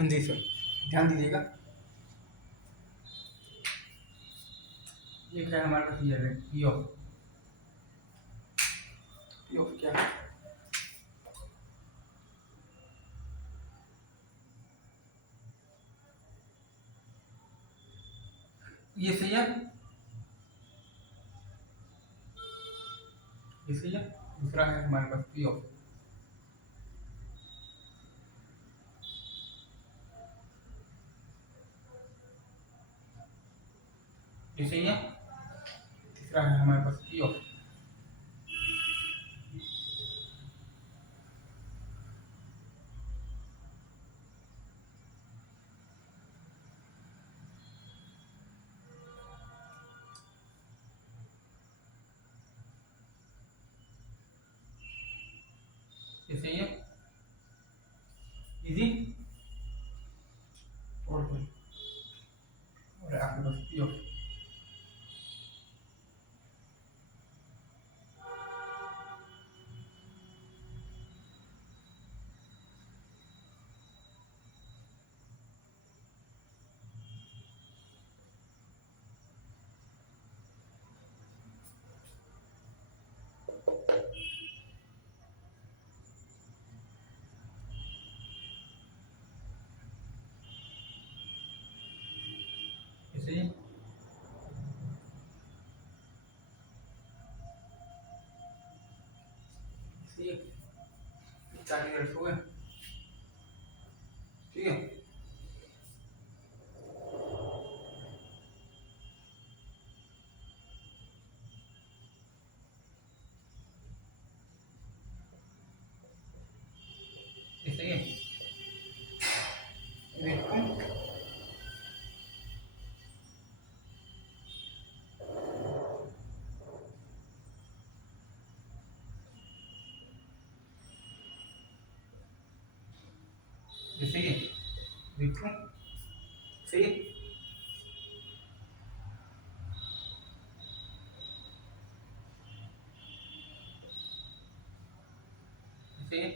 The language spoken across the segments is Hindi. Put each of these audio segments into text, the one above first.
जी सर, ध्यान दीजिएगा। ये क्या है हमारे पास, ये है पी ऑफ। पी ऑफ क्या है? ये सही है, ये सही है। दूसरा है हमारे पास पी ऑफ। ये सही है। तीसरा है हमारे पास पी ऑफ। ये सही है। इजी। और कोई? और आपके पास पी ऑफ। ये सही है। सही है। 40 हो गए। ठीक है। ये सही है। ये देखो। ये सही है। देखो। सही है। ये सही है।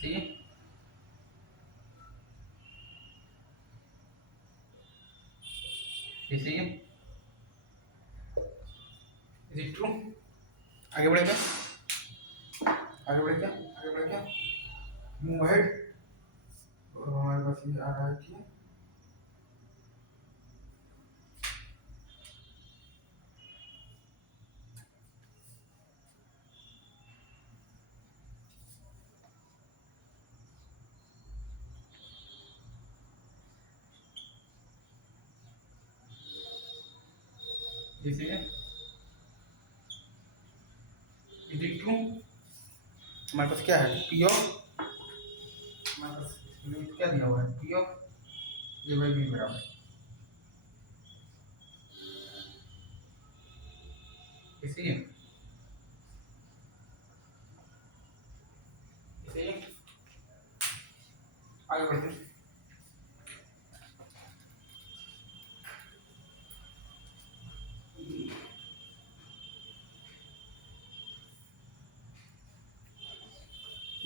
सही है। ये सही है। Is it true? आगे बढ़े क्या? आगे बढ़े क्या? आगे बढ़े क्या? Move ahead. और हमारे पास ये आ रहा है कि ये सही है। Is it true? हमारे पास क्या है? P of. हमारे पास क्या दिया हुआ है? P of A by B बराबर। ये सही है। ये सही है। आगे बढ़ते हैं।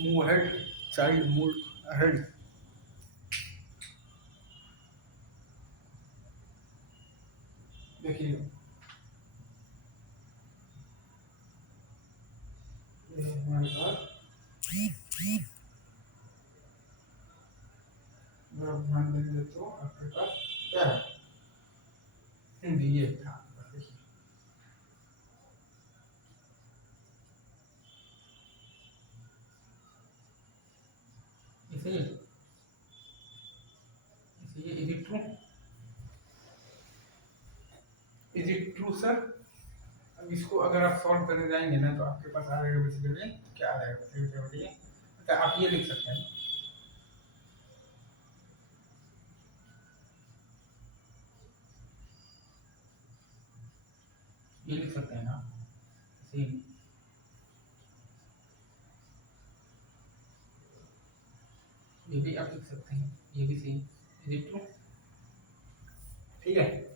Move ahead. Child move ahead. देखिए, ये हमारे पास, अगर आप ध्यान देंगे तो आपके पास क्या है? हिंदी ये था। देखिए, ये सही है। ये सही है। Is it true? Is it true sir? अब इसको अगर आप सॉल्व करने जाएंगे ना तो आपके पास आ जाएगा बेसिकली क्या आ जाएगा? बेसिकली बताइए। अच्छा, आप ये लिख सकते हैं, ये लिख सकते हैं ना, सेम। ये भी आप लिख सकते हैं, ये भी सेम। Is it true? ठीक है।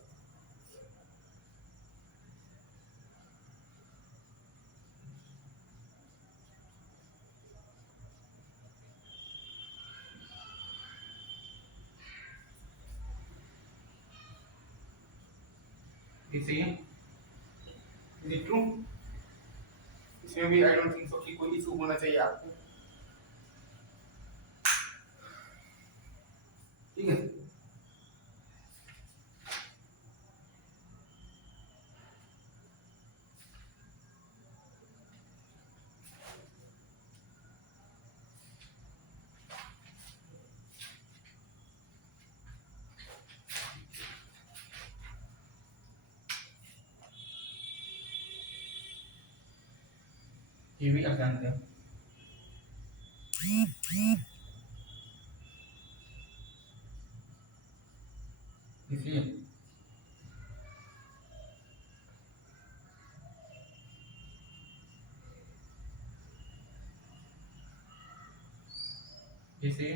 ये सही है, इज इट ट्रू? इसमें भी आई डोंट थिंक सो कि कोई इशू होना चाहिए आपको, ठीक है। ये भी आप जानते हैं, इसलिए इसे ये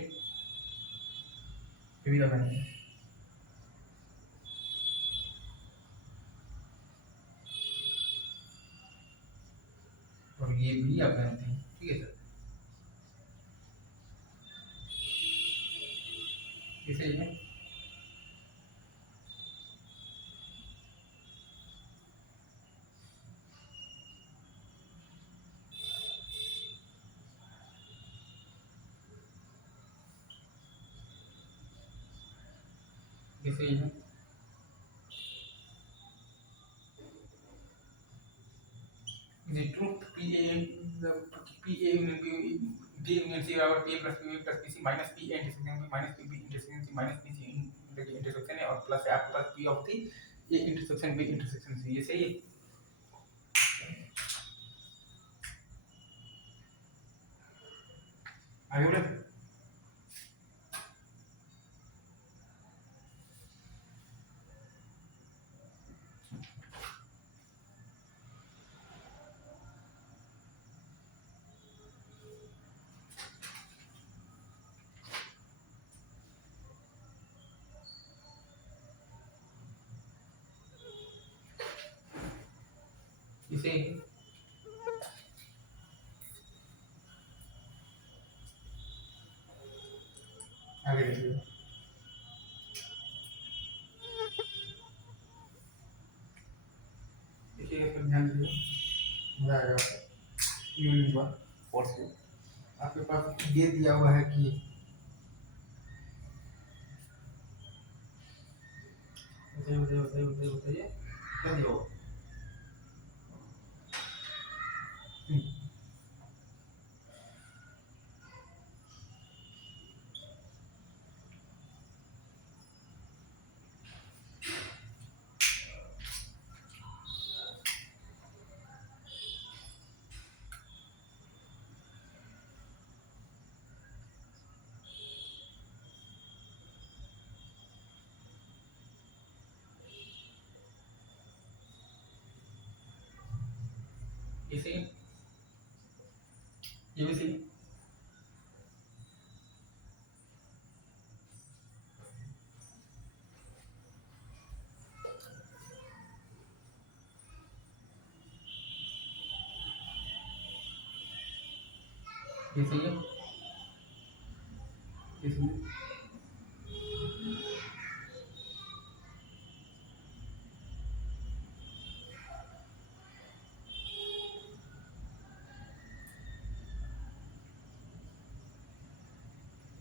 भी लगाएंगे, और ये भी आप जानते हैं, ठीक है सर। इसे ये इसे ये is it true? PA union B, D union C बराबर A plus PB plus PC minus P intersection B minus PB intersection C minus PC intersection है, और प्लस है आपके पास P of the A intersection B intersection C, ये सही है। आगे बढ़े, इसे आगे देखिए, देखिए फिर ध्यान दीजिए, मजा आएगा आपको। यूनिट वन फोर्थ में आपके पास ये दिया हुआ है कि बताइए बताइए बताइए बताइए बताइए क्या दिया हुआ? इसे ये भी सही, ये सही है, ये सही है,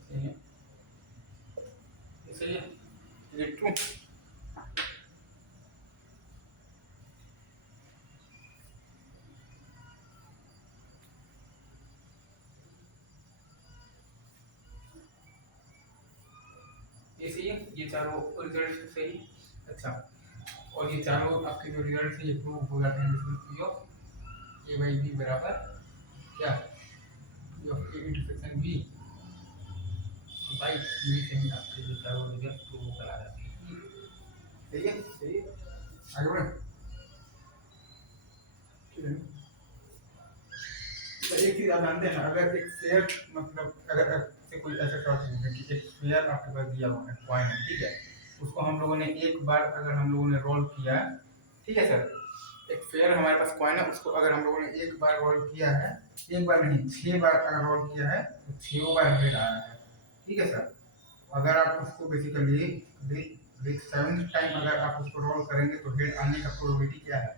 सही है, ये सही है, ये ट्रू, ये सही है, ये चारों रिजल्ट सही। अच्छा, और ये चारों आपके जो रिजल्ट है ये प्रूव हो जाते हैं बिल्कुल P of A by B बराबर क्या, P of A intersection B by B से ही आपके जो चारों रिजल्ट प्रूव करा जाते हैं। सही है, सही है, आगे बढ़े, ठीक है। तो एक चीज आप जानते हैं ना, अगर एक शेयर मतलब अगर से कोई ऐसा टॉपिक है कि एक शेयर आपके पास दिया हुआ है कॉइन है, ठीक है, उसको हम लोगों ने एक बार अगर हम लोगों ने रोल किया है, ठीक है सर, एक शेयर हमारे पास कॉइन है, उसको अगर हम लोगों ने एक बार रोल किया है, एक बार नहीं 6 बार अगर रोल किया है तो 6 बार हेड आया है, ठीक है सर। अगर आप उसको बेसिकली विथ सेवंथ टाइम अगर आप उसको रोल करेंगे तो हेड आने का प्रोबेबिलिटी क्या है?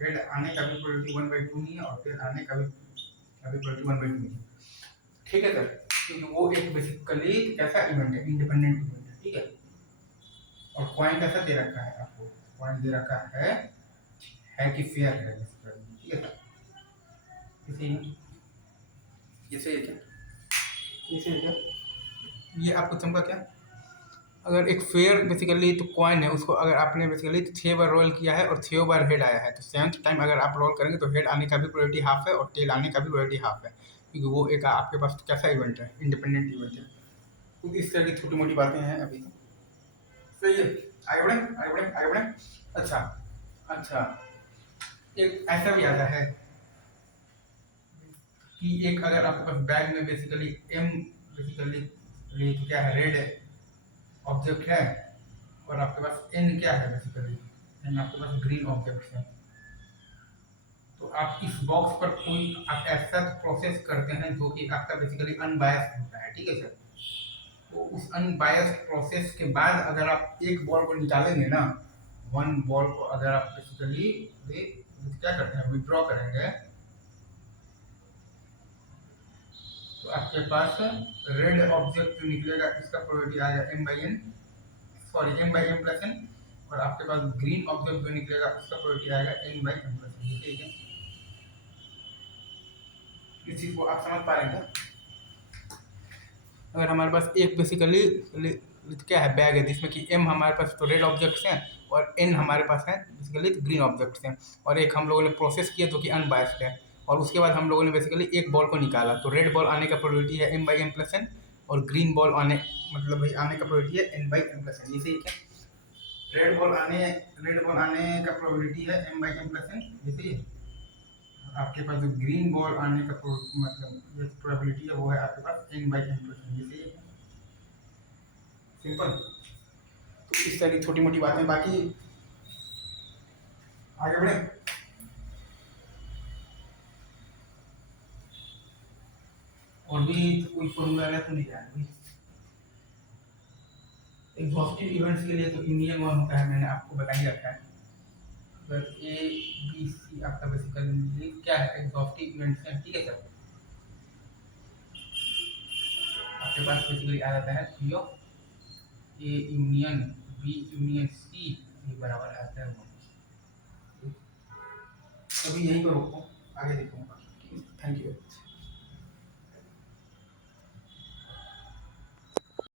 हेड आने का भी प्रोबेबिलिटी 1/2 नहीं है और टेल आने का भी प्रोबेबिलिटी 1/2 नहीं है। ठीक है सर, क्योंकि वो एक बेसिकली कैसा इवेंट है, इंडिपेंडेंट इवेंट है। ठीक है, और पॉइंट ऐसा दे रखा है आपको, पॉइंट दे रखा है कि फेयर है बेसिकली। ठीक है सर, इसे क्या ये आपको चमका क्या? अगर एक फेयर बेसिकली तो कॉइन है, उसको अगर आपने बेसिकली 6 बार रोल किया है और 6 बार हेड आया है, तो 7th टाइम अगर आप रोल करेंगे तो हेड आने का भी प्रोबेबिलिटी हाफ है और टेल आने का भी प्रोबेबिलिटी हाफ है, क्योंकि वो एक आपके पास कैसा इवेंट है, इंडिपेंडेंट इवेंट है। तो इस तरह की छोटी मोटी बातें हैं अभी तो। सही है, आगे बढ़े आगे बढ़े आगे बढ़े। अच्छा अच्छा, एक ऐसा भी आता है कि एक अगर आपके पास बैग में बेसिकली एम बेसिकली क्या है, रेड ऑब्जेक्ट है, और आपके पास एन क्या है बेसिकली, एन आपके पास ग्रीन ऑब्जेक्ट है। तो आप इस बॉक्स पर कोई आप ऐसा प्रोसेस करते हैं जो कि आपका बेसिकली अनबायस्ड होता है। ठीक है सर, तो उस अनबायस्ड प्रोसेस के बाद अगर आप एक बॉल को निकालेंगे ना, वन बॉल को अगर आप बेसिकली क्या करते हैं, विड्रॉ करेंगे, तो आपके पास रेड ऑब्जेक्ट जो निकलेगा इसका प्रोबेबिलिटी आएगा m प्लस n, और आपके पास ग्रीन ऑब्जेक्ट जो निकलेगा उसका प्रोबेबिलिटी आएगा n/m प्लस n। ठीक है, इस चीज को आप समझ पा रहे हैं? अगर हमारे पास एक बेसिकली क्या है, बैग है जिसमें कि m हमारे पास तो रेड ऑब्जेक्ट्स हैं और n हमारे पास है बेसिकली ग्रीन ऑब्जेक्ट्स हैं, और एक हम लोगों ने प्रोसेस किया जो कि अनबायस्ड है, और उसके बाद हम लोगों ने बेसिकली एक बॉल को निकाला, तो रेड बॉल आने का प्रोबेबिलिटी है m/m प्लस n, और ग्रीन बॉल आने मतलब भाई आने का प्रोबेबिलिटी है n/m प्लस n। जैसे क्या, रेड बॉल आने का प्रोबेबिलिटी है m/m प्लस n, जैसे आपके पास जो ग्रीन बॉल आने का मतलब प्रोबेबिलिटी है वो है आपके पास n/m प्लस n। जैसे सिंपल। तो इस तरह की छोटी मोटी बातें, बाकी आगे बढ़े। और भी कोई फॉर्मूला है तो नहीं जाएगा। एग्जॉस्टिव इवेंट्स के लिए तो इंडियन वन होता है, मैंने आपको बता ही रखा है। अगर ए बी सी आपका बेसिकली क्या है, एग्जॉस्टिव इवेंट्स है। ठीक है सर, आपके पास बेसिकली आ जाता है three of A union B union C, ये बराबर आता है 1। अभी यहीं पर रोको, आगे देखूंगा। Thank you.